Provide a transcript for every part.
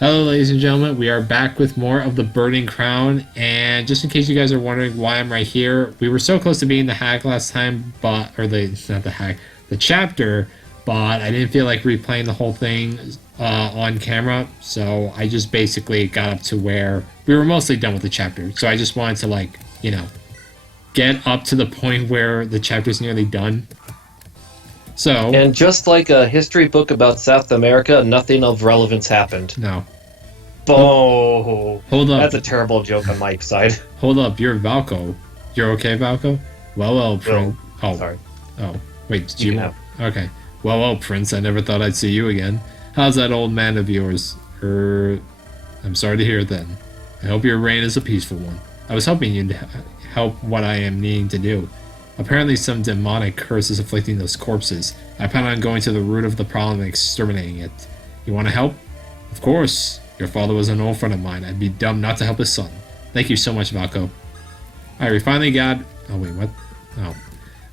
Hello, ladies and gentlemen. We are back with more of the Burning Crown. And just in case you guys are wondering why I'm right here, we were so close to being the hack last time, not the hack, the chapter, but I didn't feel like replaying the whole thing on camera. So I just basically got up to where we were mostly done with the chapter. So I just wanted to, get up to the point where the chapter's nearly done. So. And just like a history book about South America, nothing of relevance happened. No. Oh, Hold up. That's a terrible joke on my side. Hold up, you're Valko. You're okay, Valko? Well, Prince. Oh, sorry. Oh, wait, did You you? can Okay. Well, Prince, I never thought I'd see you again. How's that old man of yours? I'm sorry to hear it then. I hope your reign is a peaceful one. I was hoping you'd help what I am needing to do. Apparently some demonic curse is afflicting those corpses. I plan on going to the root of the problem and exterminating it. You want to help? Of course. Your father was an old friend of mine. I'd be dumb not to help his son. Thank you so much, Valko. Alright, we finally got... Oh, wait, what? Oh.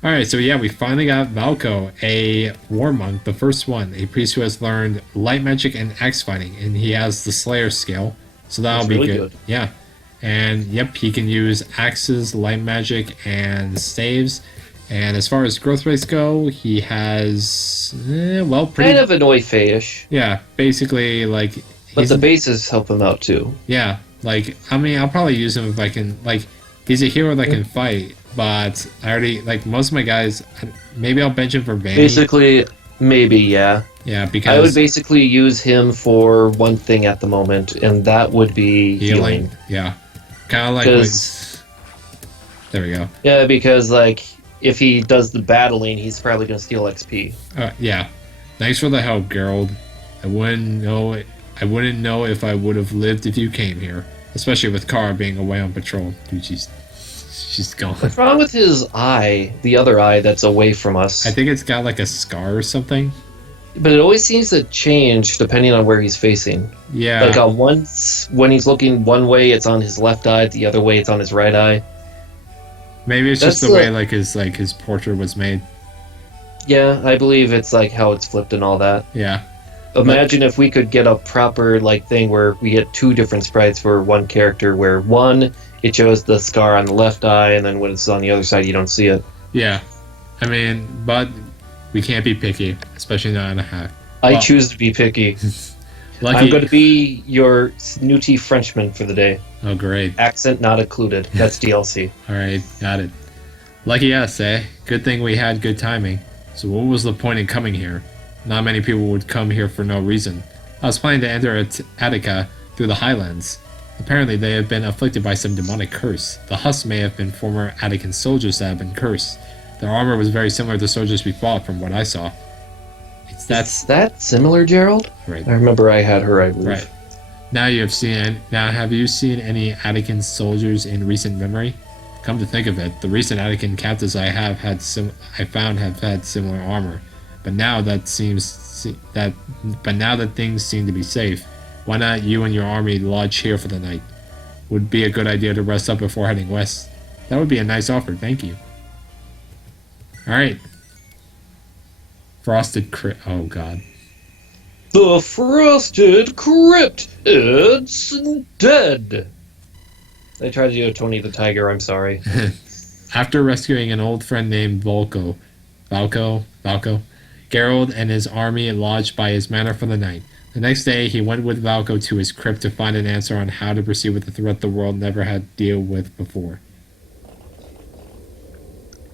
Alright, so yeah, we finally got Valko, a war monk, the first one. A priest who has learned light magic and axe fighting, and he has the Slayer skill. So that'll be really good. Yeah. And yep, he can use axes, light magic, and staves. And as far as growth rates go, he has pretty kind of an Oife-ish. Yeah, basically But the bases help him out too. Yeah, I'll probably use him if I can. He's a hero that can fight, but I already most of my guys. Maybe I'll bench him for Vanny. Basically, maybe yeah. Yeah, because I would basically use him for one thing at the moment, and that would be healing. Yeah. Kind of like there we go. Yeah, because if he does the battling, he's probably going to steal XP. Yeah. Thanks for the help, Gerald. I wouldn't know if I would have lived if you came here, especially with Kara being away on patrol. Dude, she's gone. What's wrong with his eye? The other eye that's away from us. I think it's got a scar or something. But it always seems to change depending on where he's facing. Yeah. Once when he's looking one way, it's on his left eye. The other way, it's on his right eye. Maybe it's just the way his portrait was made. Yeah, I believe it's how it's flipped and all that. Yeah. Imagine if we could get a proper thing where we get two different sprites for one character, where one it shows the scar on the left eye, and then when it's on the other side, you don't see it. Yeah. I mean, but we can't be picky, especially not in a hack. I choose to be picky. I'm going to be your snooty Frenchman for the day. Oh, great. Accent not included. That's DLC. Alright, got it. Lucky us, eh? Good thing we had good timing. So what was the point in coming here? Not many people would come here for no reason. I was planning to enter Attica through the highlands. Apparently they have been afflicted by some demonic curse. The husks may have been former Attican soldiers that have been cursed. Their armor was very similar to soldiers we fought from what I saw. Is that similar, Gerald? Right. I remember I had her, I believe. Right. Now have you seen any Attican soldiers in recent memory? Come to think of it, the recent Attican captives I found have had similar armor. But now that things seem to be safe, why not you and your army lodge here for the night? Would be a good idea to rest up before heading west. That would be a nice offer, thank you. Alright. Frosted Crypt. Oh, God. The Frosted Crypt! It's dead! I tried to do a Tony the Tiger, I'm sorry. After rescuing an old friend named Valko, Gerald and his army lodged by his manor for the night. The next day, he went with Valko to his crypt to find an answer on how to proceed with the threat the world never had to deal with before.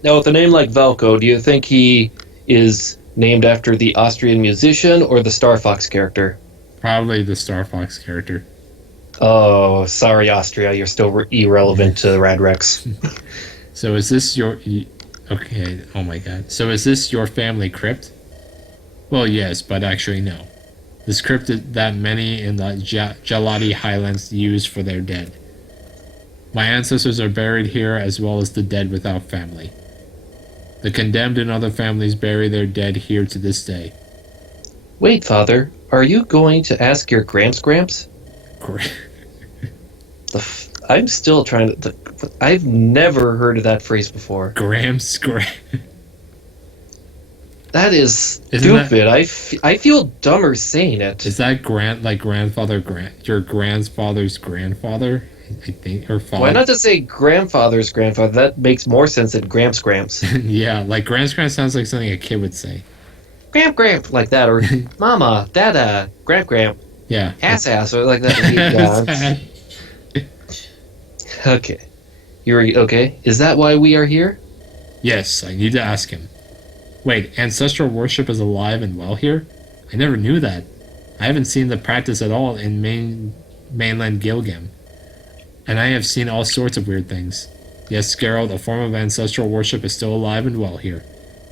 Now, with a name like Valko, do you think he is named after the Austrian musician or the Star Fox character? Probably the Star Fox character. Oh, sorry, Austria, you're still irrelevant to Radrex. So is this your... Okay, oh my god. So is this your family crypt? Well, yes, but actually no. This crypt that many in the Gelati Highlands use for their dead. My ancestors are buried here as well as the dead without family. The condemned and other families bury their dead here to this day. Wait, Father, are you going to ask your Gramps? I'm still trying to... I've never heard of that phrase before. Gramps. That is Isn't stupid. I feel dumber saying it. Is that your grandfather's grandfather? I think, or father. Why not just say grandfather's grandfather? That makes more sense than Gramps Gramps. Yeah, like Gramps sounds like something a kid would say. Gramp Gramp, like that, or Mama, Dada, Gramp Gramp, Yeah. Ass, or like that. Yeah. Okay. Okay? Is that why we are here? Yes, I need to ask him. Wait, ancestral worship is alive and well here? I never knew that. I haven't seen the practice at all in mainland Gilgam. And I have seen all sorts of weird things. Yes, Geralt, a form of ancestral worship is still alive and well here.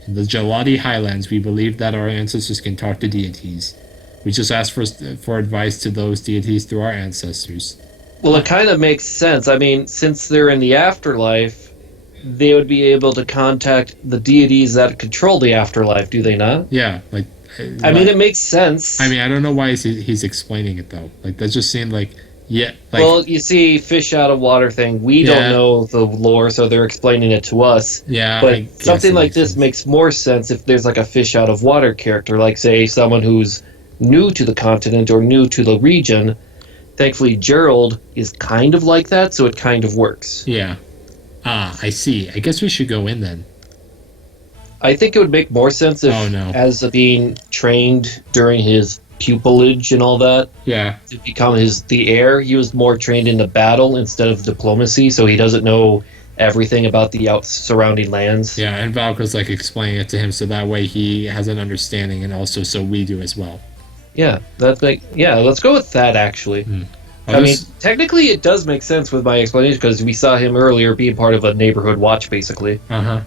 In the Gelati Highlands, we believe that our ancestors can talk to deities. We just ask for advice to those deities through our ancestors. Well, it kind of makes sense. I mean, since they're in the afterlife, they would be able to contact the deities that control the afterlife, do they not? Yeah, like... I mean, it makes sense. I mean, I don't know why he's explaining it, though. Like, that just seemed like... Yeah, like... Well, you see, fish out of water thing, we don't know the lore, so they're explaining it to us. Yeah, but something like this makes more sense if there's like a fish out of water character, like, say, someone who's new to the continent or new to the region. Thankfully, Gerald is kind of like that, so it kind of works. Yeah. Ah, I see. I guess we should go in then. I think it would make more sense if, as being trained during his pupillage and all that, to become the heir, he was more trained in the battle instead of diplomacy, so he doesn't know everything about the surrounding lands. Yeah, and Valko's like explaining it to him so that way he has an understanding, and also so we do as well. Yeah, let's go with that actually. I mean, technically it does make sense with my explanation because we saw him earlier being part of a neighborhood watch, basically. Are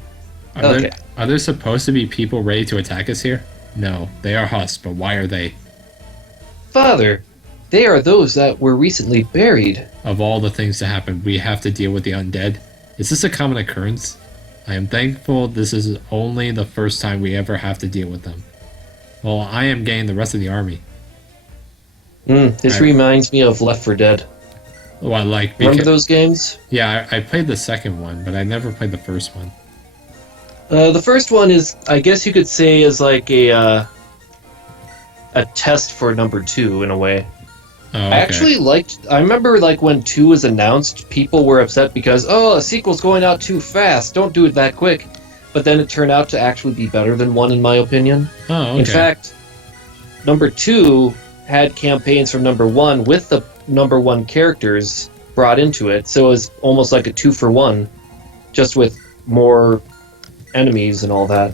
there supposed to be people ready to attack us here? No, they are Huss, but why are they? Father, they are those that were recently buried. Of all the things to happen, we have to deal with the undead. Is this a common occurrence? I am thankful this is only the first time we ever have to deal with them. Well, I am getting the rest of the army. This reminds me of Left 4 Dead. Well, remember those games? Yeah, I played the second one, but I never played the first one. The first one is, I guess you could say, is like a test for number 2 in a way. Oh, okay. I remember like when 2 was announced, people were upset because, a sequel's going out too fast, don't do it that quick. But then it turned out to actually be better than 1 in my opinion. Oh, okay. In fact, number 2 had campaigns from number 1 with the number 1 characters brought into it, so it was almost like a 2-for-1, just with more enemies and all that.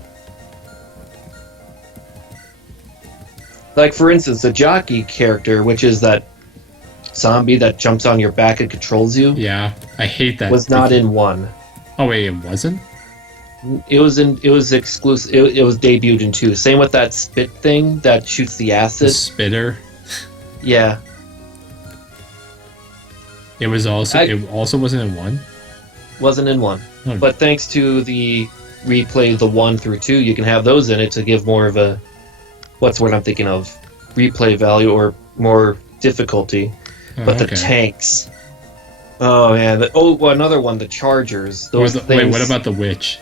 Like, for instance, the jockey character, which is that zombie that jumps on your back and controls you. Yeah, I hate that. Was not in 1. Oh wait, it wasn't? It was exclusive. It was debuted in 2. Same with that spit thing that shoots the acid. The spitter. Yeah. It also wasn't in 1. Wasn't in 1, but thanks to the replay, the 1 through 2, you can have those in it to give more of a what's what I'm thinking of replay value or more difficulty. But the tanks. Oh man! Another one, the Chargers. Those things. Wait, what about the Witch?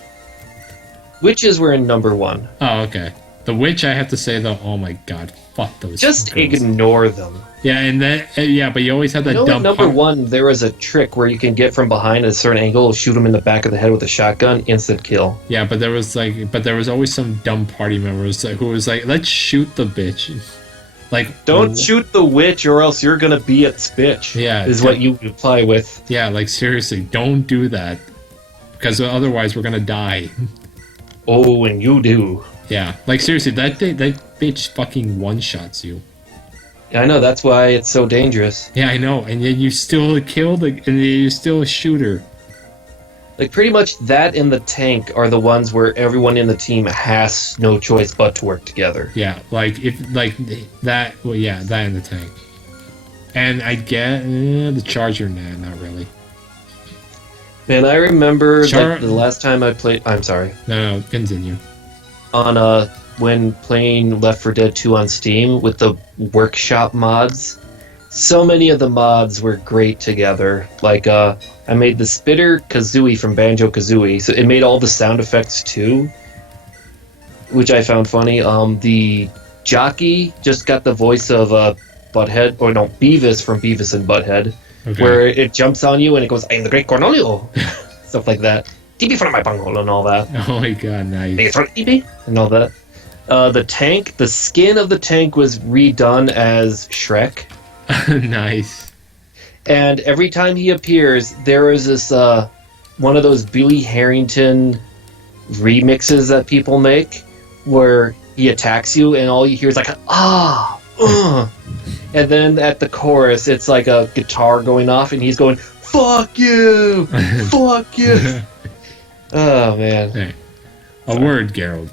Witches were in number 1. Oh, okay. The Witch, I have to say though, oh my god, fuck those. Just girls. ignore them. Yeah, and then but you always have that dumb. Number 1, there was a trick where you can get from behind at a certain angle, shoot them in the back of the head with a shotgun, instant kill. Yeah, but there was always some dumb party members who was like, let's shoot the bitch. Like, don't shoot the witch or else you're gonna be its bitch. Yeah, is what you reply with. Yeah, like seriously, don't do that, because otherwise we're gonna die. Oh, and you do. Yeah, like seriously, that bitch fucking one-shots you. Yeah, I know, that's why it's so dangerous. Yeah, I know, and yet you still killed and you still shoot her. Like, pretty much that and the tank are the ones where everyone in the team has no choice but to work together. Yeah, that and the tank. And I get the Charger, nah, not really. Man, I remember the last time I played... I'm sorry. No, continue. On, when playing Left 4 Dead 2 on Steam with the workshop mods, so many of the mods were great together. Like, I made the Spitter Kazooie from Banjo-Kazooie, so it made all the sound effects too. which I found funny. The jockey just got the voice of Butthead, or no, Beavis from Beavis and Butthead, where it jumps on you and it goes, "I'm the Great Cornelio," stuff like that. "TB from my bunghole" and all that. Oh my god, nice. And all that. The tank, the skin of the tank was redone as Shrek. Nice. And every time he appears, there is this one of those Billy Harrington remixes that people make, where he attacks you, and all you hear is like and then at the chorus, it's like a guitar going off, and he's going, "Fuck you, fuck you." Oh man. Hey, a word, Gerald.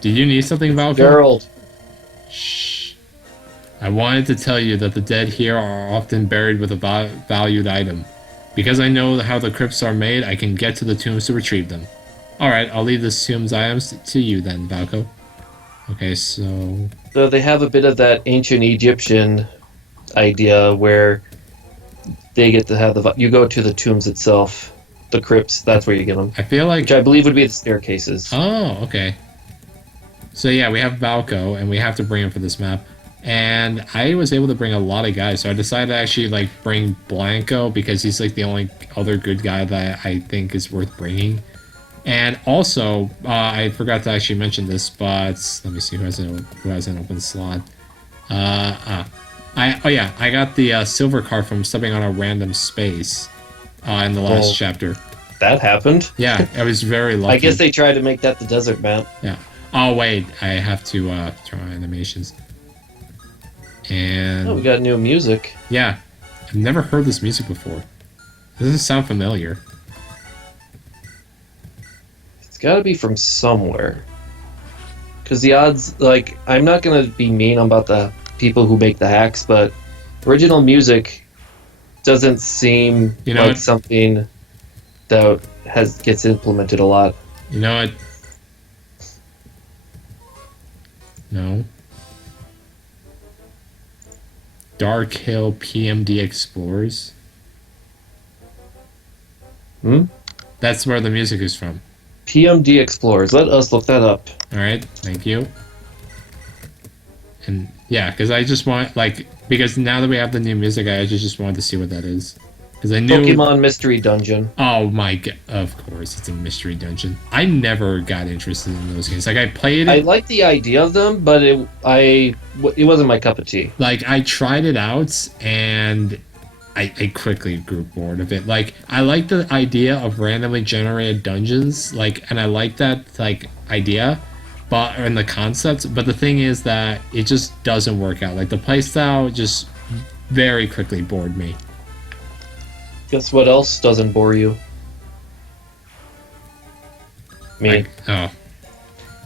Did you need something, Valkyrie? Gerald. Shh. I wanted to tell you that the dead here are often buried with a valued item. Because I know how the crypts are made, I can get to the tombs to retrieve them. Alright, I'll leave the tombs items to you then, Valko. Okay, so they have a bit of that ancient Egyptian idea where they get to have you go to the tombs itself, the crypts, that's where you get them. I feel like... Which I believe would be the staircases. Oh, okay. So yeah, we have Valko, and we have to bring him for this map. And I was able to bring a lot of guys, so I decided to actually like bring Blanco because he's like the only other good guy that I think is worth bringing. And also, I forgot to actually mention this, but let me see who has an open slot. I got the silver card from stepping on a random space in the last chapter. That happened. Yeah, I was very lucky. I guess they tried to make that the desert map. Yeah. Oh wait, I have to try animations. And we got new music. Yeah, I've never heard this music before. It doesn't sound familiar. It's got to be from somewhere. Because the odds, like, I'm not going to be mean about the people who make the hacks, but original music doesn't seem like something that gets implemented a lot. You know what? No. Dark Hill PMD Explorers. That's where the music is from. PMD Explorers. Let us look that up. Alright, thank you. And yeah, because I just want, because now that we have the new music, I just wanted to see what that is. Because I knew... Pokemon Mystery Dungeon. Oh my god, of course, it's a Mystery Dungeon. I never got interested in those games. Like, I played it... I like the idea of them, but it wasn't my cup of tea. Like, I tried it out, and I quickly grew bored of it. Like, I like the idea of randomly generated dungeons, and I like that, idea, and the concept, but the thing is that it just doesn't work out. Like, the playstyle just very quickly bored me. Guess what else doesn't bore you? Me.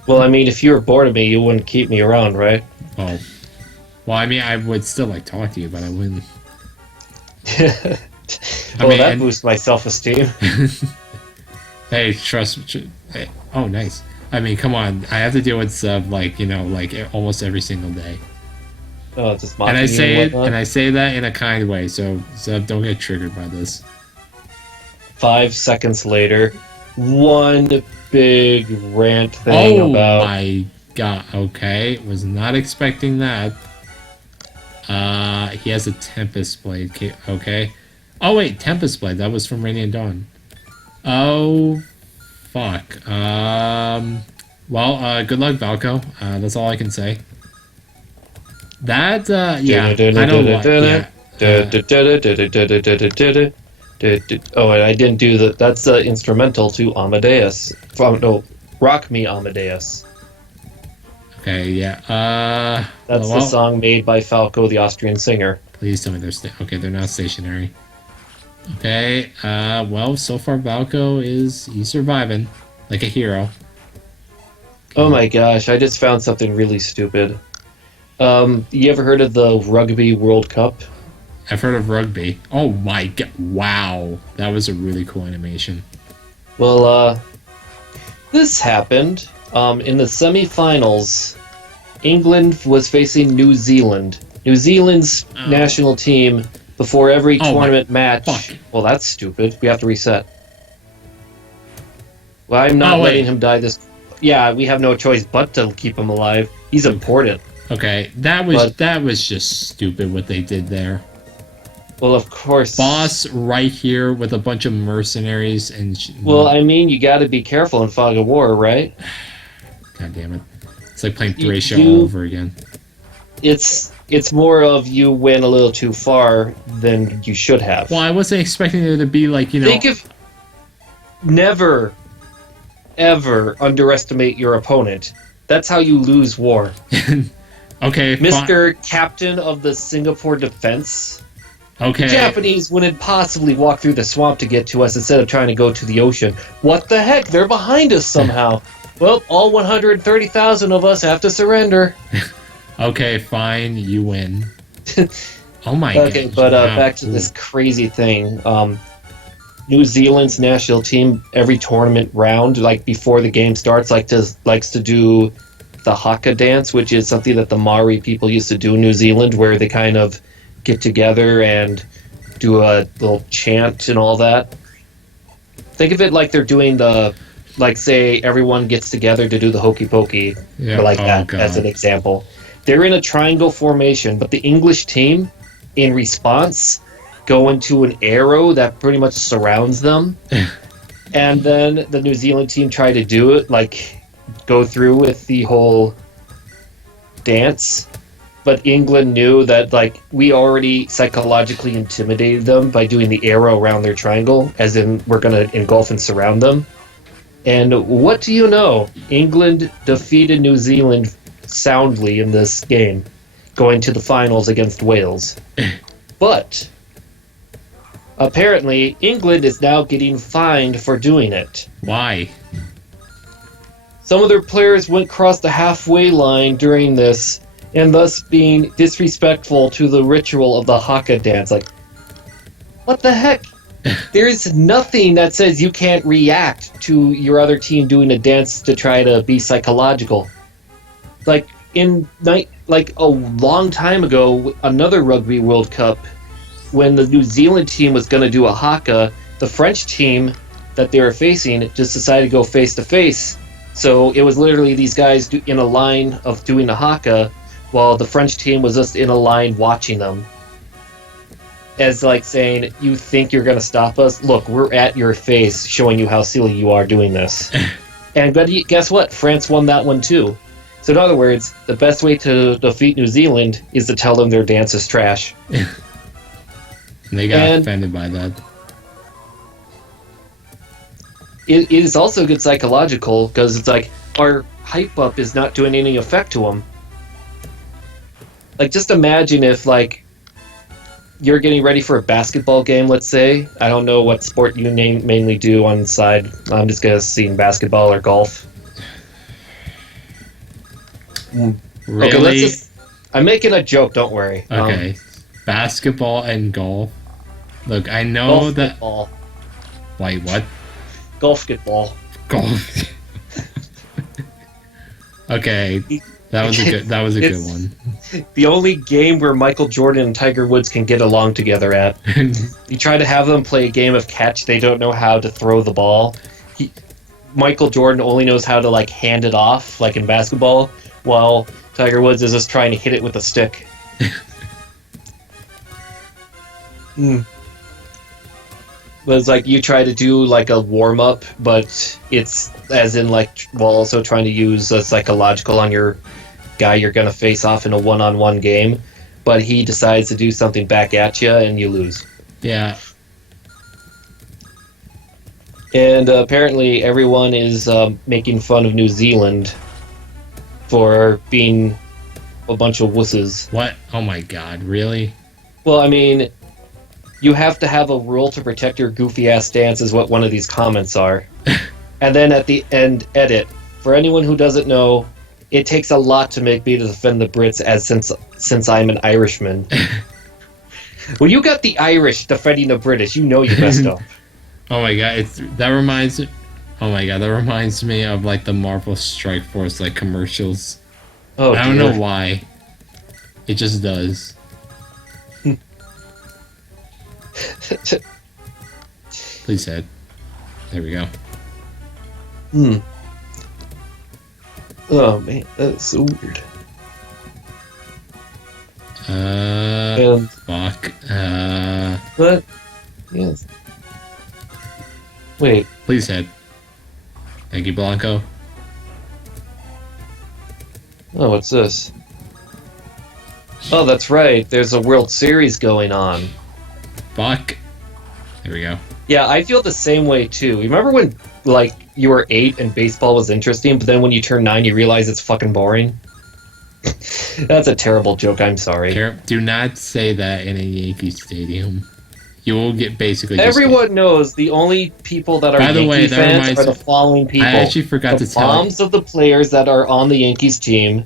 Well, I mean, if you were bored of me, you wouldn't keep me around, right? Oh. Well, I mean, I would still, talk to you, but I wouldn't... that boosts my self-esteem. Hey, trust... Hey, oh, nice. I mean, come on. I have to deal with stuff, almost every single day. Oh, just and I say that in a kind way, so don't get triggered by this. 5 seconds later, one big rant thing about... Oh my god, okay. Was not expecting that. He has a Tempest Blade, okay. Oh wait, Tempest Blade, that was from Radiant Dawn. Oh, fuck. Well, good luck, Valko. That's all I can say. That, yeah, I don't like, Oh, and I didn't do the... That's the instrumental to Amadeus. Rock Me Amadeus. Okay, yeah, That's the song made by Falco, the Austrian singer. Please tell me they're they're not stationary. Okay, well, so far Valko he's surviving. Like a hero. Oh my gosh, I just found something really stupid. You ever heard of the Rugby World Cup? I've heard of rugby. Oh my god, wow. That was a really cool animation. Well, this happened. In the semi-finals, England was facing New Zealand. New Zealand's national team, before every tournament match... Fuck. Well, that's stupid. We have to reset. Well, I'm not letting him die this... yeah, we have no choice but to keep him alive. He's important. Okay, that was just stupid what they did there. Well, of course. Boss right here with a bunch of mercenaries and... Well, I mean, you got to be careful in Fog of War, right? God damn it. It's like playing Thracia all over again. It's more of you went a little too far than you should have. Well, I wasn't expecting there to be like, you know... Think of... Never, ever underestimate your opponent. That's how you lose war. Okay, Mr. Captain of the Singapore Defense. Okay. The Japanese wouldn't possibly walk through the swamp to get to us instead of trying to go to the ocean. What the heck? They're behind us somehow. Well, all 130,000 of us have to surrender. Okay, fine. You win. Oh my god. Okay, but back to this crazy thing. New Zealand's national team, every tournament round, like before the game starts, likes to do the haka dance, which is something that the Maori people used to do in New Zealand, where they kind of get together and do a little chant and all that. Think of it like they're doing like say everyone gets together to do the hokey pokey, or like that, God. As an example. They're in a triangle formation, but the English team, in response, go into an arrow that pretty much surrounds them. And then the New Zealand team try to do it, like go through with the whole dance. But England knew that, like, we already psychologically intimidated them by doing the arrow around their triangle, as in we're going to engulf and surround them. And what do you know? England defeated New Zealand soundly in this game, going to the finals against Wales. But apparently, England is now getting fined for doing it. Why? Some of their players went across the halfway line during this, and thus being disrespectful to the ritual of the haka dance. Like, what the heck? There's nothing that says you can't react to your other team doing a dance to try to be psychological. Like, a long time ago, another Rugby World Cup, when the New Zealand team was going to do a haka, the French team that they were facing just decided to go face-to-face. So it was literally these guys in a line of doing the haka, while the French team was just in a line watching them. As like saying, you think you're going to stop us? Look, we're at your face showing you how silly you are doing this. And guess what? France won that one too. So in other words, the best way to defeat New Zealand is to tell them their dance is trash. And they got offended by that. It is also good psychological, because it's like, our hype up is not doing any effect to them. Like, just imagine if, like, you're getting ready for a basketball game, let's say. I don't know what sport you mainly do on the side. I'm just going to see basketball or golf. Really? Okay, I'm making a joke, don't worry. Okay. Basketball and golf. Look, I know golf that... Football. Wait, what? Golf football. Golf. Okay. That was a good one. The only game where Michael Jordan and Tiger Woods can get along together at. You try to have them play a game of catch, they don't know how to throw the ball. Michael Jordan only knows how to, like, hand it off, like in basketball, while Tiger Woods is just trying to hit it with a stick. But it's like you try to do like a warm-up, but it's as in like while also trying to use a psychological on your guy you're going to face off in a one-on-one game, but he decides to do something back at you and you lose. Yeah. And apparently everyone is making fun of New Zealand for being a bunch of wusses. What? Oh my god, really? Well, I mean, you have to have a rule to protect your goofy-ass stance is what one of these comments are. And then at the end, edit. For anyone who doesn't know, it takes a lot to make me to defend the Brits since I'm an Irishman. When you got the Irish defending the British, you know you messed up. Oh my god, that reminds me of like the Marvel Strike Force like commercials. Oh, I don't know why. It just does. Please hit. There we go. Oh man, that's so weird. Fuck. But yes. Wait. Please hit. Thank you, Blanco. Oh, what's this? Oh, that's right. There's a World Series going on. Fuck. There we go. Yeah, I feel the same way too. Remember when, like, you were 8 and baseball was interesting, but then when you turn 9, you realize it's fucking boring? That's a terrible joke. I'm sorry. Do not say that in a Yankee stadium. You will get basically. Everyone knows the only people that are Yankee fans are the following people. I actually forgot to tell you. The moms of the players that are on the Yankees team,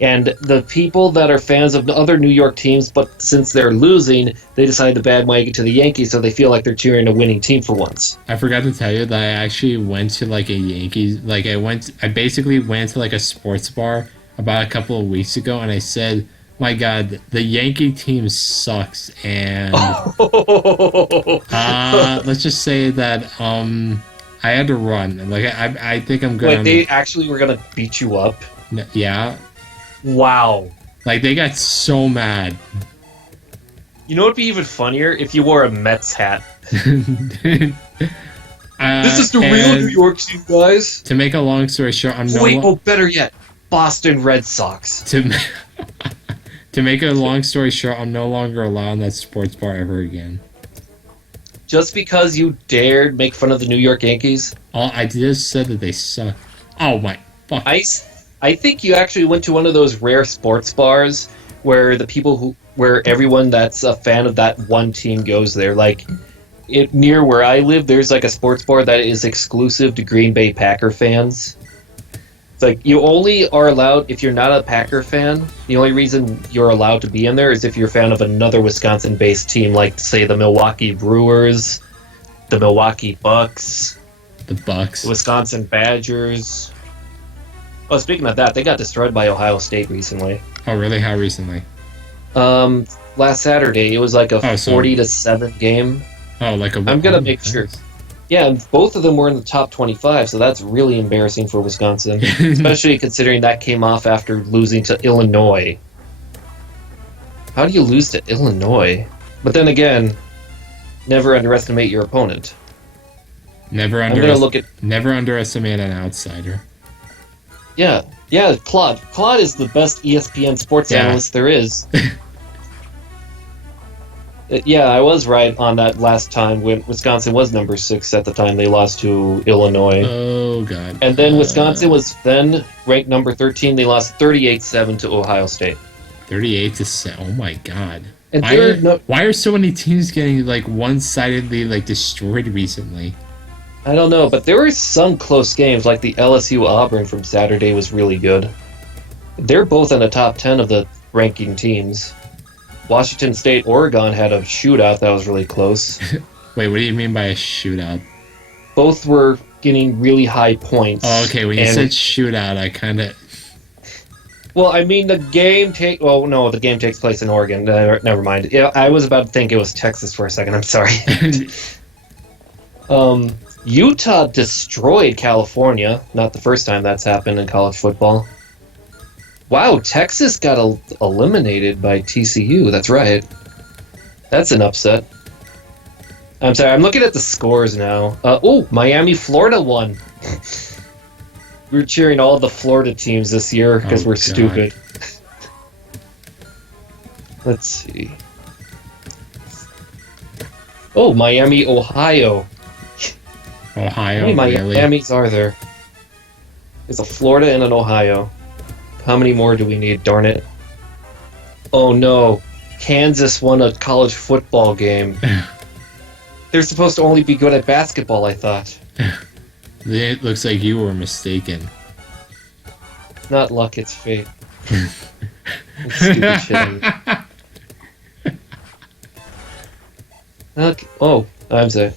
and the people that are fans of other New York teams, but since they're losing, they decide to bandwagon to the Yankees, so they feel like they're cheering a winning team for once. I forgot to tell you that I actually went to like a Yankees. I basically went to like a sports bar about a couple of weeks ago, and I said, my God, the Yankee team sucks, and let's just say that I had to run. Like I think I'm gonna. Wait, they actually were gonna beat you up? Yeah. Wow. Like they got so mad. You know, it'd be even funnier if you wore a Mets hat. This is the real New York team, guys. To make a long story short, better yet, Boston Red Sox. To make a long story short, I'm no longer allowed in that sports bar ever again. Just because you dared make fun of the New York Yankees? I just said that they suck. Oh my fuck. I think you actually went to one of those rare sports bars where where everyone that's a fan of that one team goes there. Like, near where I live, there's like a sports bar that is exclusive to Green Bay Packer fans. It's like, you only are allowed, if you're not a Packer fan, the only reason you're allowed to be in there is if you're a fan of another Wisconsin-based team, like, say, the Milwaukee Brewers, the Milwaukee Bucks, the Wisconsin Badgers. Oh, speaking of that, they got destroyed by Ohio State recently. Oh, really? How recently? Last Saturday. It was like a 40-7 game. Oh, like a... I'm gonna make sure. Yeah, and both of them were in the top 25, so that's really embarrassing for Wisconsin, especially considering that came off after losing to Illinois. How do you lose to Illinois? But then again, never underestimate your opponent. Never underestimate an outsider. Yeah, Claude. Claude is the best ESPN sports analyst there is. Yeah, I was right on that last time when Wisconsin was number 6 at the time they lost to Illinois. Oh, God. And then Wisconsin was then ranked number 13. They lost 38-7 to Ohio State. 38-7. Oh, my God. And why are so many teams getting, like, one-sidedly, like, destroyed recently? I don't know, but there were some close games, like the LSU-Auburn from Saturday was really good. They're both in the top 10 of the ranking teams. Washington State, Oregon had a shootout that was really close. Wait, what do you mean by a shootout? Both were getting really high points. Oh, okay. When you said shootout, I kind of... Well, I mean, the game the game takes place in Oregon. Never mind. Yeah, I was about to think it was Texas for a second. I'm sorry. Utah destroyed California. Not the first time that's happened in college football. Wow, Texas got eliminated by TCU. That's right. That's an upset. I'm sorry, I'm looking at the scores now. Miami, Florida won. We were cheering all the Florida teams this year because we're stupid. Let's see. Oh, Miami, Ohio. Ohio, How many really? Miamis are there? There's a Florida and an Ohio. How many more do we need, darn it? Oh no, Kansas won a college football game. They're supposed to only be good at basketball, I thought. It looks like you were mistaken. Not luck, it's fate. Stupid shit. Okay. Oh, I'm sorry.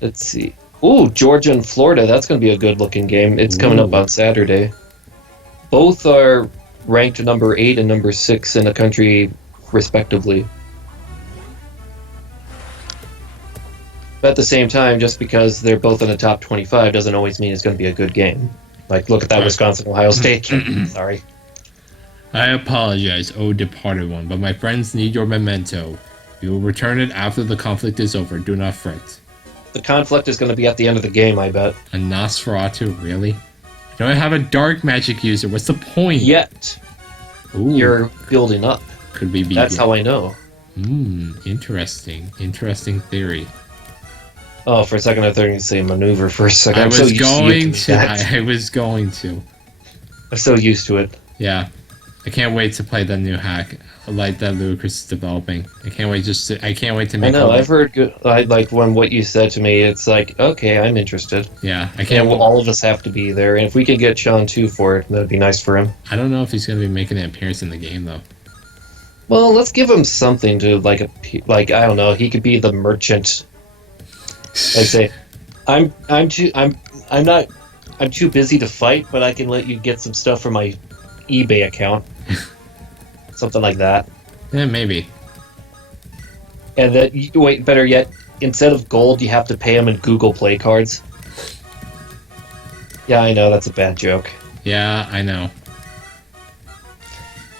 Let's see. Ooh, Georgia and Florida. That's going to be a good-looking game. It's coming up on Saturday. Both are ranked number 8 and number 6 in the country, respectively. But at the same time, just because they're both in the top 25 doesn't always mean it's going to be a good game. Like, look at that Wisconsin-Ohio State kid. Sorry. I apologize, oh departed one, but my friends need your memento. We will return it after the conflict is over. Do not fret. The conflict is going to be at the end of the game, I bet. A Nosferatu? Really? I don't have a dark magic user. What's the point? Yet. Ooh. You're building up. Could we be... That's how I know. Interesting. Interesting theory. Oh, for a second I thought you were going to say maneuver for a second. I was going to. I'm so used to it. Yeah. I can't wait to play that new hack. Like that Ludicrous is developing. I can't wait to make. I know. I've heard good. I like when what you said to me. It's like, okay, I'm interested. Yeah, I can't. And all of us have to be there. And if we could get Sean too for it, that'd be nice for him. I don't know if he's going to be making an appearance in the game though. Well, let's give him something to like I don't know. He could be the merchant. I'd say, I'm too busy to fight, but I can let you get some stuff from my eBay account. Something like that. Yeah, maybe. And that, wait, better yet, instead of gold, you have to pay them in Google Play cards. Yeah, I know, that's a bad joke. Yeah, I know.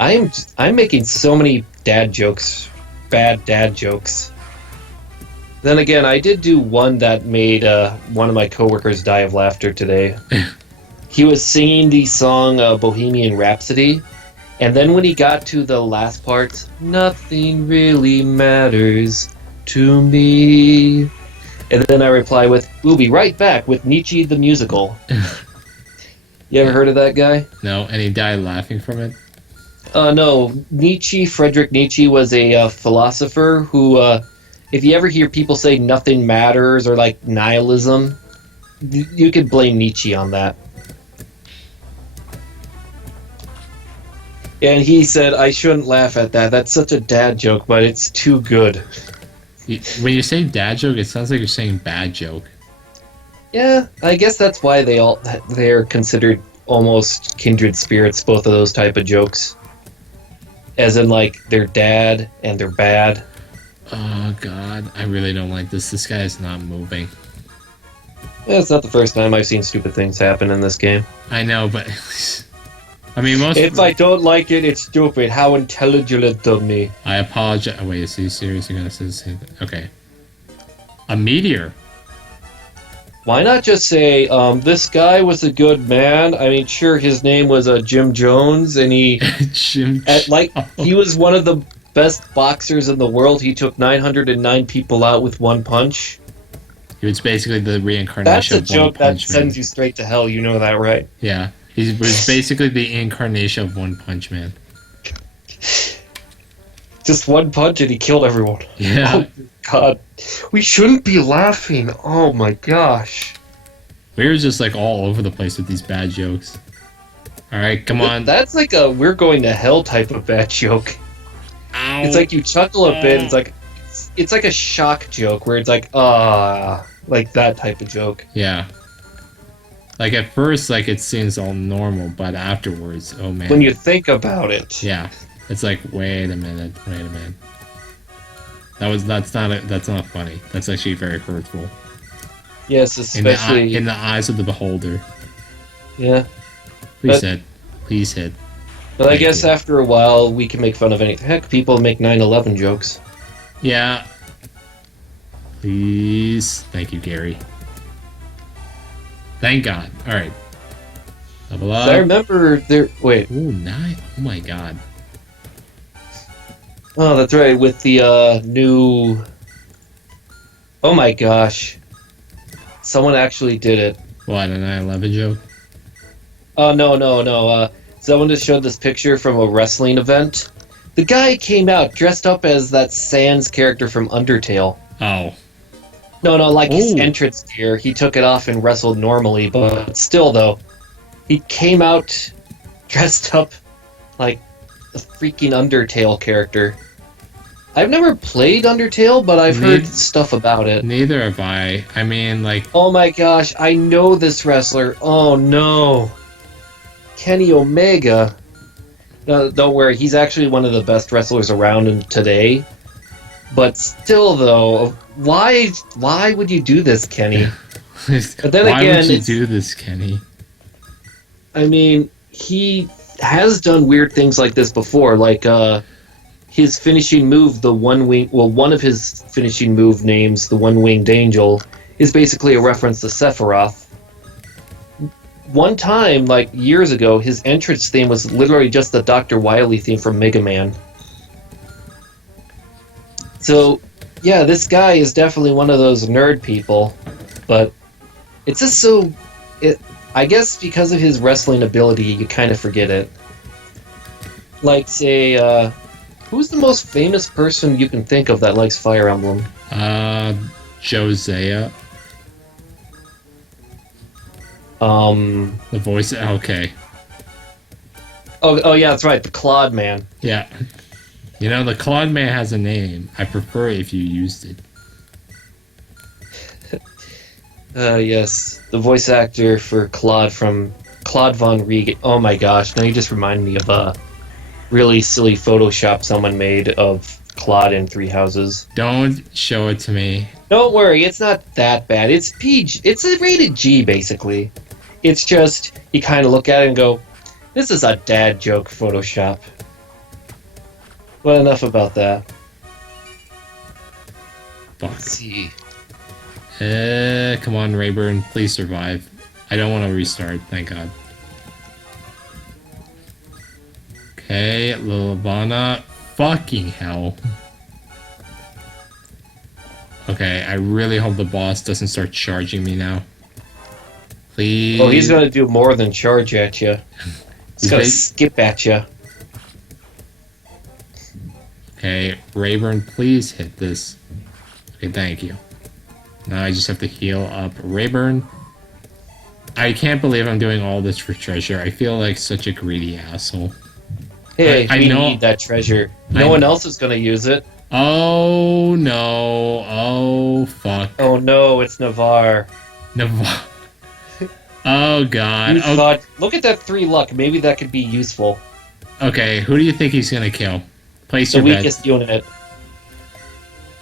I'm making so many dad jokes. Bad dad jokes. Then again, I did do one that made one of my coworkers die of laughter today. He was singing the song Bohemian Rhapsody, and then when he got to the last part, nothing really matters to me. And then I reply with, we'll be right back with Nietzsche the Musical. You ever heard of that guy? No, and he died laughing from it? No. Friedrich Nietzsche was a philosopher who, if you ever hear people say nothing matters or like nihilism, you could blame Nietzsche on that. And he said, I shouldn't laugh at that. That's such a dad joke, but it's too good. When you say dad joke, it sounds like you're saying bad joke. Yeah, I guess that's why they're considered almost kindred spirits, both of those type of jokes. As in, like, they're dad and they're bad. Oh, God. I really don't like this. This guy is not moving. Yeah, it's not the first time I've seen stupid things happen in this game. I know, but... I mean, most... If I don't like it, it's stupid. How intelligent of me. I apologize. Oh, wait, is he seriously gonna say that? Okay. A meteor. Why not just say, this guy was a good man? I mean, sure, his name was Jim Jones, and he... he was one of the best boxers in the world. He took 909 people out with one punch. He was basically the reincarnation of One Punch Man. That's a joke that sends you straight to hell, you know that, right? Yeah. He was basically the incarnation of One Punch Man. Just one punch and he killed everyone. Yeah. Oh, God. We shouldn't be laughing. Oh, my gosh. We were just, like, all over the place with these bad jokes. Alright, come on. That's like a we're going to hell type of bad joke. Ow. It's like you chuckle a bit. It's like a shock joke where it's like, like that type of joke. Yeah. Like, at first, like, it seems all normal, but afterwards, oh, man. When you think about it. Yeah. It's like, wait a minute. That's not funny. That's actually very hurtful. Yes, especially... In the eyes of the beholder. Yeah. Please hit. But I guess after a while, we can make fun of anything. Heck, people make 9/11 jokes. Yeah. Please. Thank you, Gary. Thank God. Alright. Level up. I remember there... Wait. Ooh, 9. Oh my God. Oh, that's right. With the new... Oh my gosh. Someone actually did it. What, a 9/11 joke? Oh, no. Someone just showed this picture from a wrestling event. The guy came out dressed up as that Sans character from Undertale. Oh. No, like his entrance gear. He took it off and wrestled normally, but still, though. He came out dressed up like a freaking Undertale character. I've never played Undertale, but I've heard stuff about it. Neither have I. I mean, like... Oh my gosh, I know this wrestler. Oh no. Kenny Omega. No, don't worry, he's actually one of the best wrestlers around today. But still, though, why would you do this, Kenny? But then why would you do this, Kenny? I mean, he has done weird things like this before, like his finishing move, the one wing. Well, one of his finishing move names, the one-winged angel, is basically a reference to Sephiroth. One time, like years ago, his entrance theme was literally just the Dr. Wily theme from Mega Man. So, yeah, this guy is definitely one of those nerd people, but it's just so. I guess because of his wrestling ability, you kind of forget it. Like, say, who's the most famous person you can think of that likes Fire Emblem? Josiah. The voice. Okay. Oh yeah, that's right. The Claude Man. Yeah. You know, the Claude Man has a name. I prefer it if you used it. Yes. The voice actor for Claude from Claude Von Riege. Oh my gosh, now you just remind me of a really silly Photoshop someone made of Claude in Three Houses. Don't show it to me. Don't worry, it's not that bad. It's PG. It's a rated G, basically. It's just, you kind of look at it and go, this is a dad joke Photoshop. But enough about that. Fuck. Let's see. Come on, Rayburn. Please survive. I don't want to restart, thank God. Okay, Lilivana. Fucking hell. Okay, I really hope the boss doesn't start charging me now. Please. Oh, he's gonna do more than charge at you. He's gonna skip at you. Okay, Rayburn, please hit this. Okay, thank you. Now I just have to heal up Rayburn. I can't believe I'm doing all this for treasure. I feel like such a greedy asshole. Hey, I we know, need that treasure. No one else is gonna use it. Oh no. Oh fuck. Oh no, it's Navarre. Navarre. Oh god. You thought, look at that 3 luck. Maybe that could be useful. Okay, who do you think he's gonna kill? Place the your bet. weakest unit.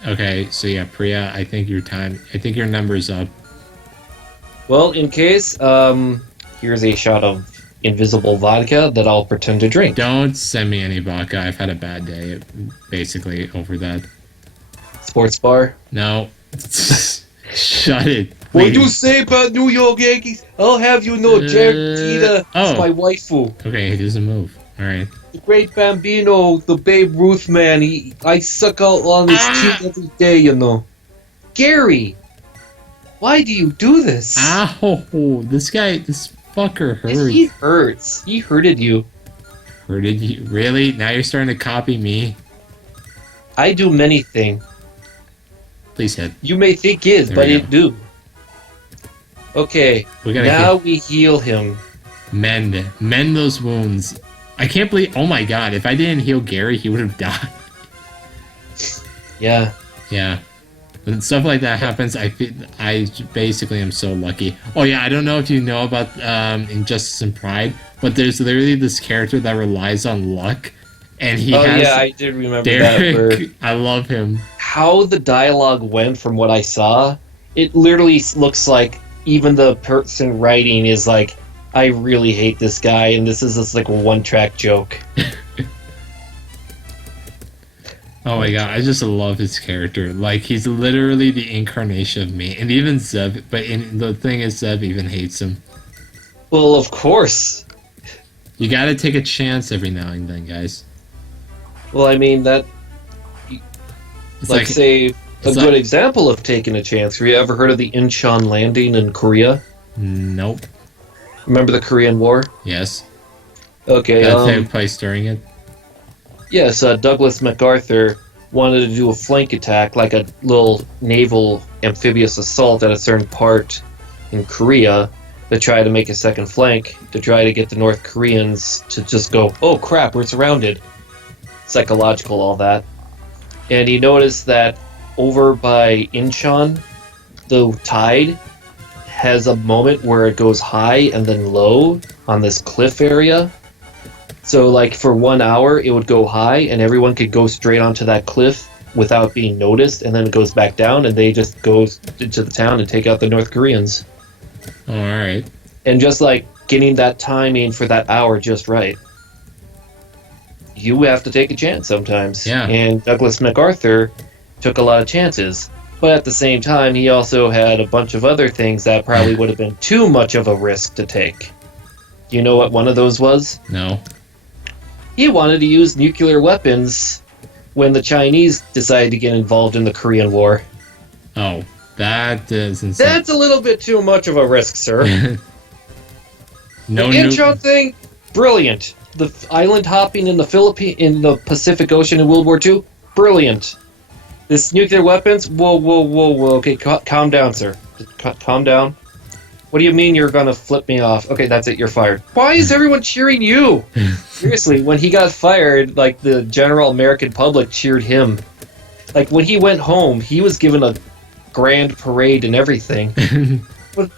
Okay, so yeah, Priya, I think your number's up. Well, in case, here's a shot of invisible vodka that I'll pretend to drink. Don't send me any vodka. I've had a bad day, basically, over that. Sports bar? No. Shut it. What do you say about New York Yankees? I'll have you know, Jared Tita is my waifu. Okay, he doesn't move. Alright. The great Bambino, the Babe Ruth man, I suck out on his teeth every day, you know. Gary! Why do you do this? Ow! This fucker hurts. He hurts. He hurted you. Hurted you? Really? Now you're starting to copy me? I do many things. Please hit. You may think is, but it do. Okay, now we heal him. Mend those wounds. I can't believe. Oh my god! If I didn't heal Gary, he would have died. Yeah. Yeah. When stuff like that happens, I basically am so lucky. Oh yeah, I don't know if you know about Injustice and Pride, but there's literally this character that relies on luck, and he has. Oh yeah, I did remember Derek, that. I love him. How the dialogue went from what I saw, it literally looks like even the person writing is like, I really hate this guy, and this is just like a one-track joke. Oh my god, I just love his character. Like, he's literally the incarnation of me. And even Zev, the thing is, Zev even hates him. Well, of course. You gotta take a chance every now and then, guys. Well, I mean, that... say, a good example of taking a chance. Have you ever heard of the Incheon landing in Korea? Nope. Remember the Korean War? Yes. Okay, that took place during it? Yes, Douglas MacArthur wanted to do a flank attack, like a little naval amphibious assault at a certain part in Korea to try to make a second flank, to try to get the North Koreans to just go, oh crap, we're surrounded. Psychological, all that. And he noticed that over by Incheon, the tide has a moment where it goes high and then low on this cliff area. So, like, for 1 hour, it would go high, and everyone could go straight onto that cliff without being noticed, and then it goes back down, and they just go into the town and take out the North Koreans. Oh, alright. And just, like, getting that timing for that hour just right. You have to take a chance sometimes. Yeah. And Douglas MacArthur took a lot of chances. But at the same time, he also had a bunch of other things that probably would have been too much of a risk to take. You know what one of those was? No. He wanted to use nuclear weapons when the Chinese decided to get involved in the Korean War. Oh, that is insane. That's a little bit too much of a risk, sir. No The Incheon thing, brilliant. The island hopping in the Pacific Ocean in World War II, brilliant. This nuclear weapons, whoa. Okay, calm down, sir. Calm down. What do you mean you're gonna flip me off? Okay, that's it, you're fired. Why is everyone cheering you? Seriously, when he got fired, like, the general American public cheered him. Like, when he went home, he was given a grand parade and everything. But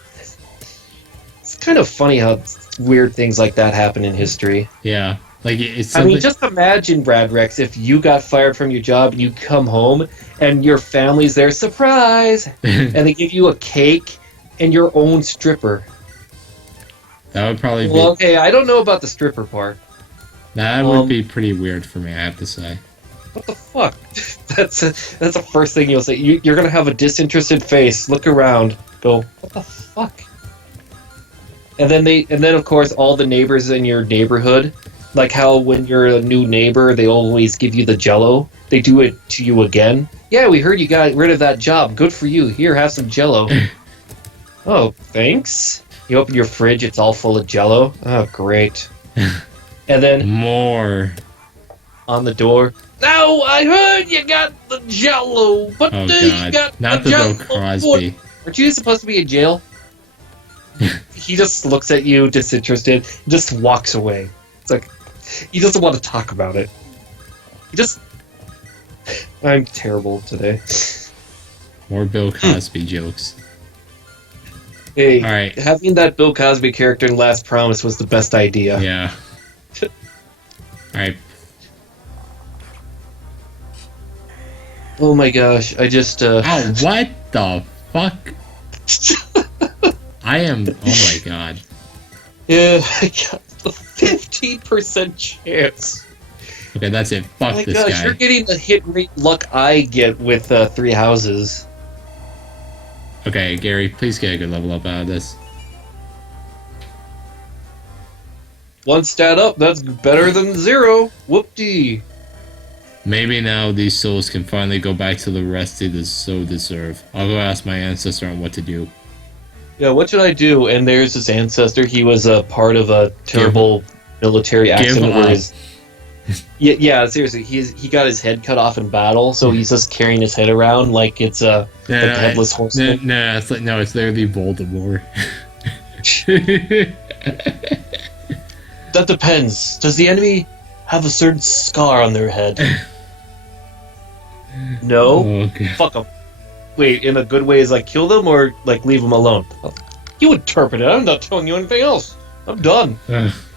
it's kind of funny how weird things like that happen in history. Yeah. Like, it's I something... mean, just imagine, Brad Rex, if you got fired from your job and you come home and your family's there, surprise! And they give you a cake and your own stripper. That would probably be... Well, okay, I don't know about the stripper part. That would be pretty weird for me, I have to say. What the fuck? That's the first thing you'll say. You're gonna have a disinterested face, look around, go, what the fuck? And then of course all the neighbors in your neighborhood, like how when you're a new neighbor, they always give you the Jell-O. They do it to you again. Yeah, we heard you got rid of that job. Good for you. Here, have some Jell-O. Oh, thanks. You open your fridge, it's all full of Jell-O. Oh, great. And then more on the door. No, I heard you got the Jell-O, but oh you God, got not the the Jell-O. Bill Crosby. Aren't you supposed to be in jail? He just looks at you, disinterested, and just walks away. It's like, he doesn't want to talk about it. He just... I'm terrible today. More Bill Cosby jokes. Hey, All right. having that Bill Cosby character in Last Promise was the best idea. Yeah. Alright. Oh my gosh, I just, Oh, what the fuck? I am... Oh my god. Yeah, I got the 15% chance. Okay, that's it. Fuck Oh my this gosh, guy. you're getting the hit rate luck I get with 3 houses. Okay, Gary, please get a good level up out of this. 1 stat up, that's better than 0. Whoop-dee. Maybe now these souls can finally go back to the rest they so deserve. I'll go ask my ancestor on what to do. Yeah, what should I do? And there's his ancestor. He was a part of a terrible military accident where his... Yeah, seriously, he got his head cut off in battle, so he's just carrying his head around like it's the headless horseman. No, it's literally Voldemort. That depends. Does the enemy have a certain scar on their head? No? Oh, okay. Fuck them. Wait, in a good way is like kill them or like leave them alone? You interpret it. I'm not telling you anything else. I'm done.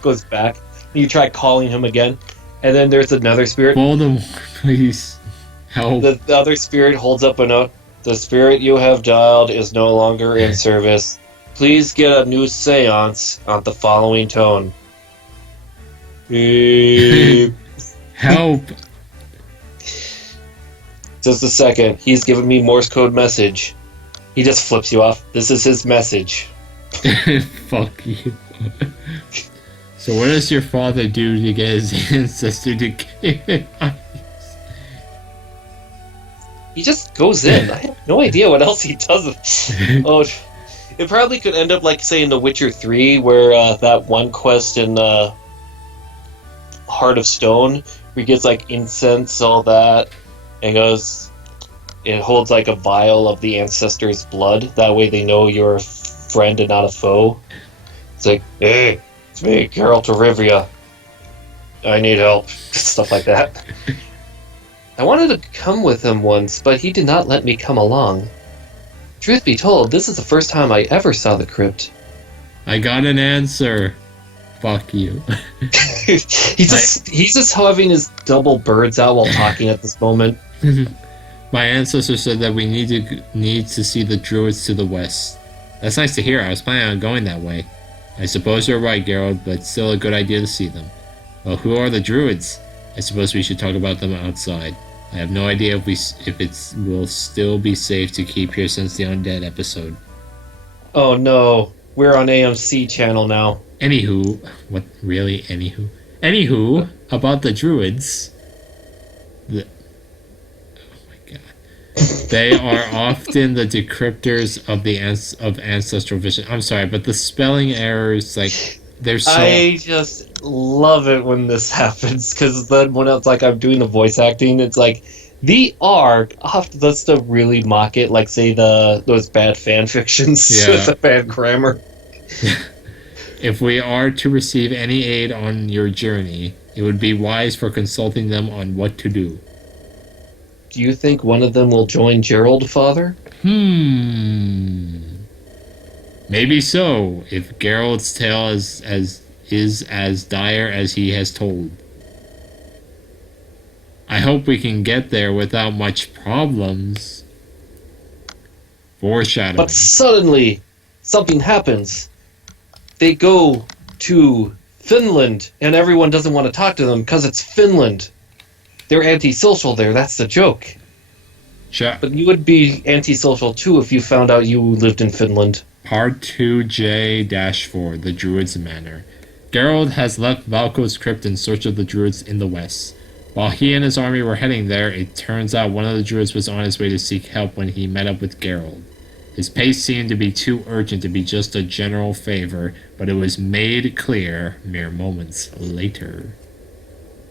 Goes back. You try calling him again. And then there's another spirit. Voldemort, please. Help. The other spirit holds up a note. The spirit you have dialed is no longer in service. Please get a new seance on the following tone. Help. Just a second. He's giving me Morse code message. He just flips you off. This is his message. Fuck you. So what does your father do to get his ancestor to get He just goes in. I have no idea what else he does. Oh, it probably could end up like, say, in The Witcher 3, where that one quest in Heart of Stone, where he gets like incense, all that, and goes... It holds like a vial of the ancestor's blood. That way they know you're a friend and not a foe. It's like, hey, it's me, Geralt of Rivia. I need help. Stuff like that. I wanted to come with him once, but he did not let me come along. Truth be told, this is the first time I ever saw the crypt. I got an answer. Fuck you. He's just having his double birds out while talking at this moment. My ancestor said that we need to see the druids to the west. That's nice to hear. I was planning on going that way. I suppose you're right, Geralt, but still a good idea to see them. Well, who are the druids? I suppose we should talk about them outside. I have no idea if it will still be safe to keep here since the undead episode. Oh no, we're on AMC channel now. Anywho, what really? Anywho, about the druids. Oh my god, they are often the decryptors of ancestral vision. I'm sorry, but the spelling errors, like, they're so. I just love it when this happens, because then when it's like I'm doing the voice acting, it's like the R often does to really mock it, like say those bad fan fictions with the bad grammar. If we are to receive any aid on your journey, it would be wise for consulting them on what to do. Do you think one of them will join Gerald, Father? Maybe so, if Geralt's tale is as dire as he has told. I hope we can get there without much problems. Foreshadowing. But suddenly, something happens. They go to Finland, and everyone doesn't want to talk to them because it's Finland. They're antisocial there, that's the joke. Sure. But you would be antisocial too if you found out you lived in Finland. Part 2J-4, The Druids Manor. Geralt has left Valko's crypt in search of the druids in the west. While he and his army were heading there, it turns out one of the druids was on his way to seek help when he met up with Geralt. His pace seemed to be too urgent to be just a general favor, but it was made clear mere moments later.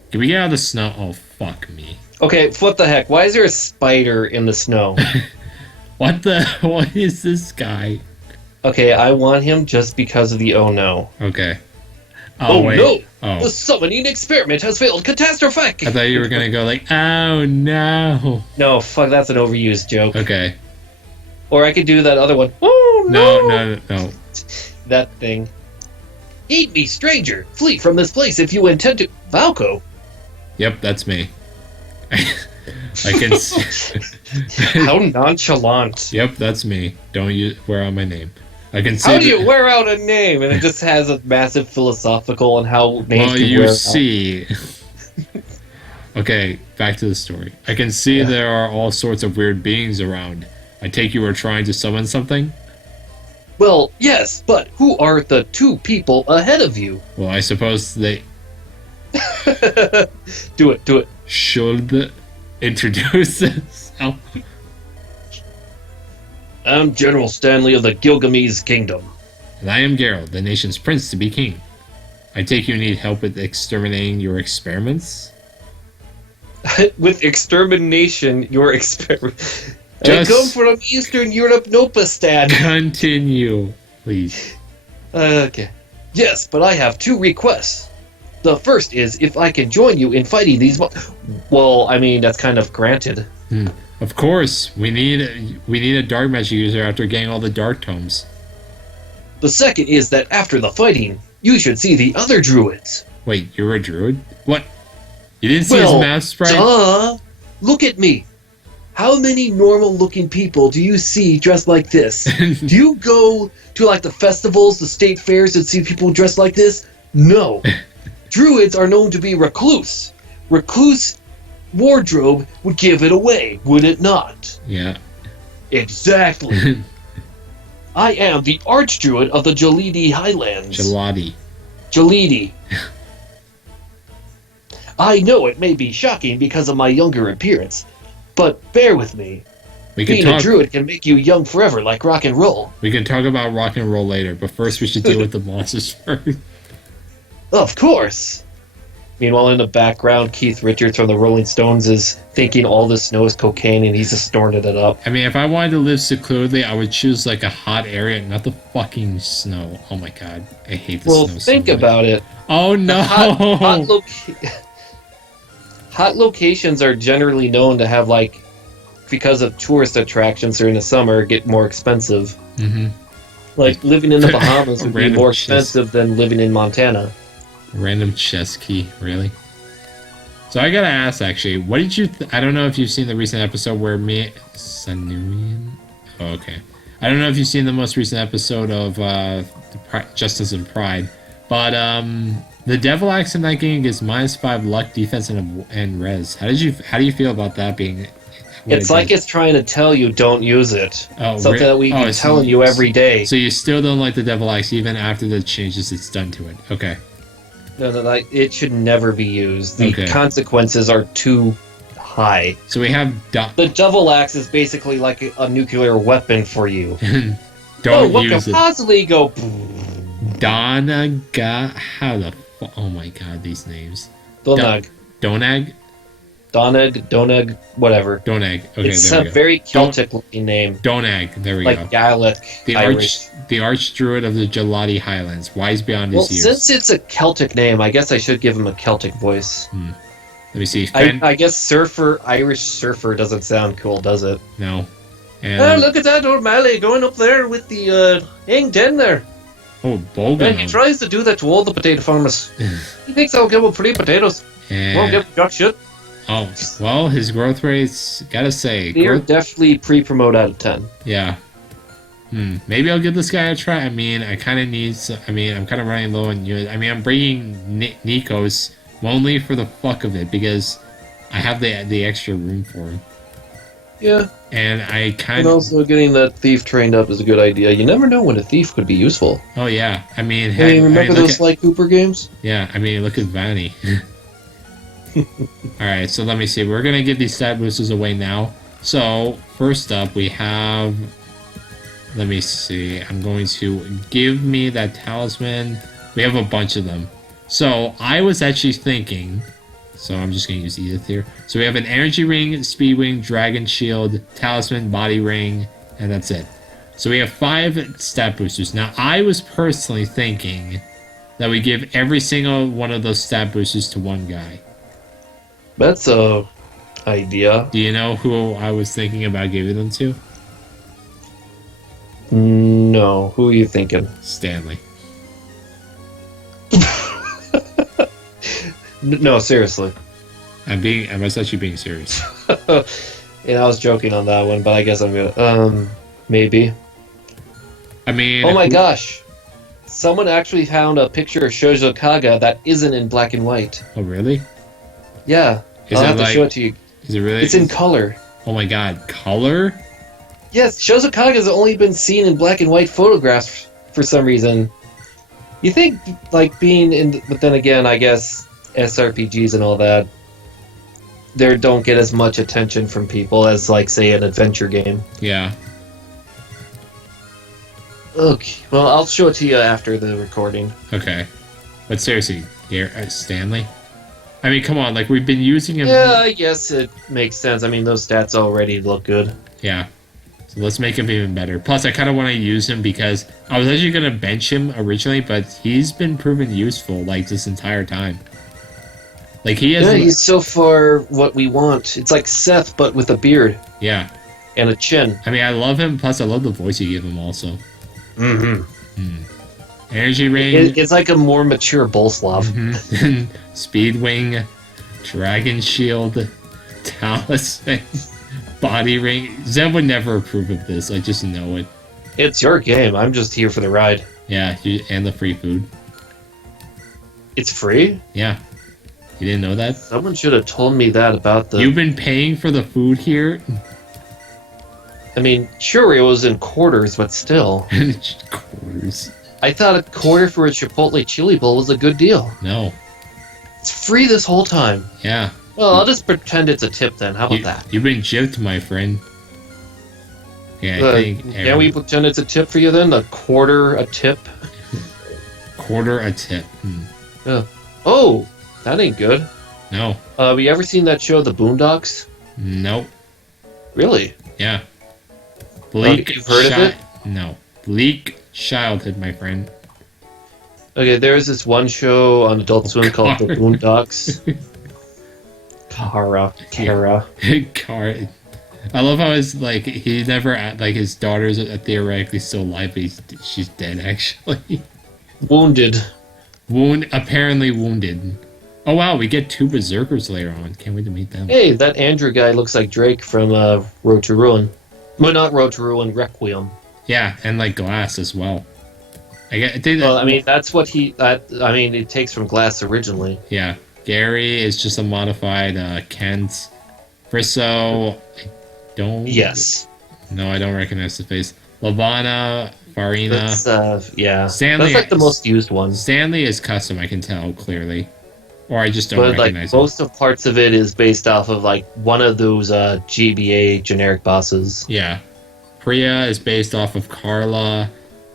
Can we get out of the snow? Oh, fuck me. Okay, what the heck? Why is there a spider in the snow? What is this guy? Okay, I want him just because of the oh no. Okay. Oh wait. No! Oh. The summoning experiment has failed catastrophic! I thought you were gonna go like, oh no. No, fuck, that's an overused joke. Okay. Or I could do that other one. Oh no! No. That thing. Eat me, stranger! Flee from this place if you intend to. Valko? Yep, that's me. I can see. How nonchalant. Yep, that's me. Don't wear out my name. I can see. How do you wear out a name? And it just has a massive philosophical on how names can wear out. see. Okay, back to the story. I can see there are all sorts of weird beings around. I take you were trying to summon something? Well, yes, but who are the two people ahead of you? Well, I suppose they... Do it. Should introduce themselves. I'm General Stanley of the Gilgamesh Kingdom. And I am Geralt, the nation's prince to be king. I take you need help with exterminating your experiments? With extermination, your experiment... I Just come from Eastern Europe, Nopistan. Continue, please. Okay. Yes, but I have two requests. The first is if I can join you in fighting these well, I mean, that's kind of granted. Of course, we need a dark magic user after getting all the dark tomes. The second is that after the fighting, you should see the other druids. Wait, you're a druid? What? You didn't see his mask sprite? Duh! Look at me. How many normal-looking people do you see dressed like this? Do you go to, like, the festivals, the state fairs, and see people dressed like this? No. Druids are known to be recluse. Recluse wardrobe would give it away, would it not? Yeah. Exactly. I am the Archdruid of the Jalidi Highlands. Jalidi. I know it may be shocking because of my younger appearance, but bear with me. Being a druid can make you young forever, like rock and roll. We can talk about rock and roll later, but first we should deal with the monsters first. Of course. Meanwhile, in the background, Keith Richards from the Rolling Stones is thinking all the snow is cocaine, and he's just snorting it up. I mean, if I wanted to live secludedly, I would choose like a hot area, not the fucking snow. Oh my god, I hate the snow. Well, think about it. Oh no! Hot locations are generally known to have, like, because of tourist attractions during the summer, get more expensive. Mm-hmm. Like, living in the Bahamas would be more expensive than living in Montana. Random chess key, really? So I gotta ask, actually, what did you... I don't know if you've seen the recent episode where Sanurian... Oh, okay. I don't know if you've seen the most recent episode of Justice and Pride, but the Devil Axe in that game gets -5 luck, defense, and res. How do you feel about that being? It's like it's trying to tell you don't use it. Oh, something that we keep telling you every day. So you still don't like the Devil Axe even after the changes it's done to it. Okay. No, like, it should never be used. The consequences are too high. So we have the Devil Axe is basically like a nuclear weapon for you. Don't use what could possibly go? Donaga. How the fuck? Oh my god, these names. Donag. Donag. Donag, whatever. Donag. Okay, it's there we go. a very Celtic-looking name. Donag. There we like go. Like Gaelic. The Archdruid of the Gelati Highlands, wise beyond his years. Since it's a Celtic name, I guess I should give him a Celtic voice. Let me see. I guess Irish surfer doesn't sound cool, does it? No. And look at that O'Malley going up there with the Hang 10 there. Oh, Bogan. And he tries to do that to all the potato farmers. He thinks I'll give him free potatoes. Won't give him jack shit. Oh, well, his growth rates, gotta say. They're definitely pre-promote out of 10. Yeah. Maybe I'll give this guy a try. I mean, I kind of need I'm kind of running low on units. I mean, I'm bringing Nikos only for the fuck of it because I have the extra room for him. Yeah. And I kind of... And also getting that thief trained up is a good idea. You never know when a thief could be useful. Oh, yeah. I mean... remember those Sly Cooper games? Yeah, I mean, look at Vanny. Alright, so let me see. We're going to give these stat boosters away now. So, first up, we have... Let me see. I'm going to give me that talisman. We have a bunch of them. So, I was actually thinking... So, I'm just going to use Edith here. So, we have an energy ring, speed wing, dragon shield, talisman, body ring, and that's it. So, we have 5 stat boosters. Now, I was personally thinking that we give every single one of those stat boosters to one guy. That's a idea. Do you know who I was thinking about giving them to? No. Who are you thinking? Stanley. No, seriously. I was actually being serious. And I was joking on that one, but I guess I'm gonna maybe. I mean, oh my gosh. Someone actually found a picture of Shoujo Kaga that isn't in black and white. Oh really? Yeah. I'll have to show it to you. Is it really? It's in color. Oh my god, color? Yes, Shoujo Kaga has only been seen in black and white photographs for some reason. You think, like, being in... But then again, I guess SRPGs and all that, they don't get as much attention from people as, like, say, an adventure game. Yeah. Okay, well, I'll show it to you after the recording. Okay. But seriously, Stanley? I mean, come on, like, we've been using him... Yeah, I guess it makes sense. I mean, those stats already look good. Yeah. So let's make him even better. Plus, I kind of want to use him because I was actually going to bench him originally, but he's been proven useful, like, this entire time. Like, he has... Yeah, he's so far what we want. It's like Seth, but with a beard. Yeah. And a chin. I mean, I love him, plus I love the voice you give him also. Energy ring. It's like a more mature Bolslav. Speed wing, dragon shield, talisman, body ring. Zeb would never approve of this. I just know it. It's your game. I'm just here for the ride. Yeah, and the free food. It's free? Yeah. You didn't know that? Someone should have told me that about the... You've been paying for the food here? I mean, sure, it was in quarters, but still. Quarters. I thought a quarter for a Chipotle chili bowl was a good deal. No. It's free this whole time. Yeah. Well, I'll just pretend it's a tip then. How about that? You've been gypped, my friend. Yeah, I think... Can we pretend it's a tip for you then? A quarter a tip? Quarter a tip. Yeah. Oh, that ain't good. No. Have you ever seen that show, The Boondocks? Nope. Really? Yeah. Bleak you've heard of it? No. Bleak childhood, my friend. Okay, there's this one show on Adult Swim called The Boondocks. Kara. Kara. I love how it's like he never like his daughter's theoretically still alive, but she's dead actually. Wounded. Apparently wounded. Oh wow, we get 2 berserkers later on. Can't wait to meet them. Hey, that Andrew guy looks like Drake from Road to Ruin. Well, not Road to Ruin, Requiem. Yeah, and like glass as well. I think that, Well, I mean, that's what I mean, it takes from glass originally. yeah, Gary is just a modified Kent. Frisso, I don't. Yes. No, I don't recognize the face. Lavana, Farina. That's, yeah. Stanley, That's like the most used one. Stanley is custom, I can tell clearly. Or I just don't But like recognize him. most of parts of it is based off of like one of those GBA generic bosses. Yeah. Priya is based off of Carla.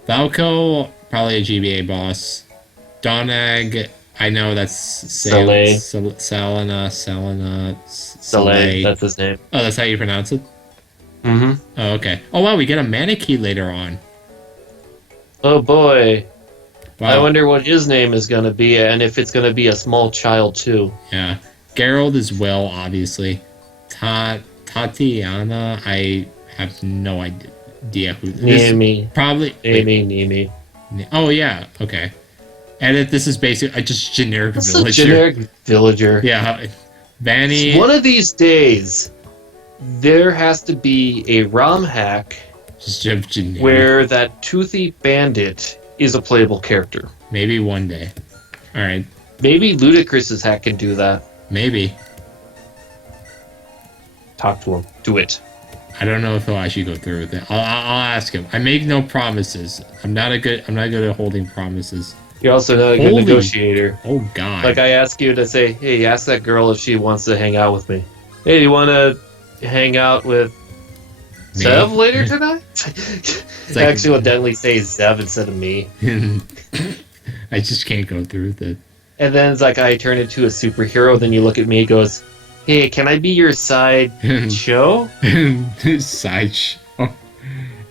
Valko, probably a GBA boss. Donag, I know that's Saleh. Salina. Saleh, that's his name. Oh, that's how you pronounce it? Mm-hmm. Oh, okay. Oh, wow, we get a Maneki later on. Oh boy. Wow. I wonder what his name is going to be, and if it's going to be a small child too. Yeah. Geralt is Will, obviously. Tatiana, I have no idea who this is. Nimi. Probably. Nimi. Oh, yeah. Okay. And this is basically just generic It's villager. a generic villager. Yeah. Vanny. One of these days, there has to be a ROM hack Just generic. where that toothy bandit is a playable character. Maybe one day. Alright. Maybe Ludacris's hack can do that. Maybe. Talk to him. Do it. I don't know if he'll actually go through with it. I'll ask him. I make no promises. I'm not good at holding promises. You're also not a good Holy- negotiator. Oh God. Like I ask you to say, hey, ask that girl if she wants to hang out with me. Hey, do you want to hang out with Me? Zev later tonight? like- I accidentally say Zev instead of me. I just can't go through with it. And then it's like I turn into a superhero. Then you look at me and goes, hey, can I be your side show? Side show.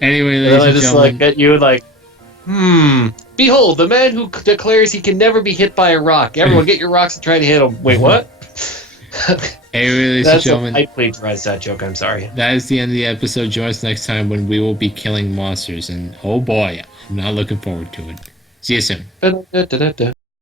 Anyway, And ladies then I and just gentlemen. look at you like, behold, the man who declares he can never be hit by a rock. Everyone get your rocks and try to hit him. Wait, what? Anyway, ladies and That's gentlemen. I plagiarized that joke, I'm sorry. That is the end of the episode. Join us next time when we will be killing monsters. And oh boy, I'm not looking forward to it. See you soon. Da-da-da-da-da.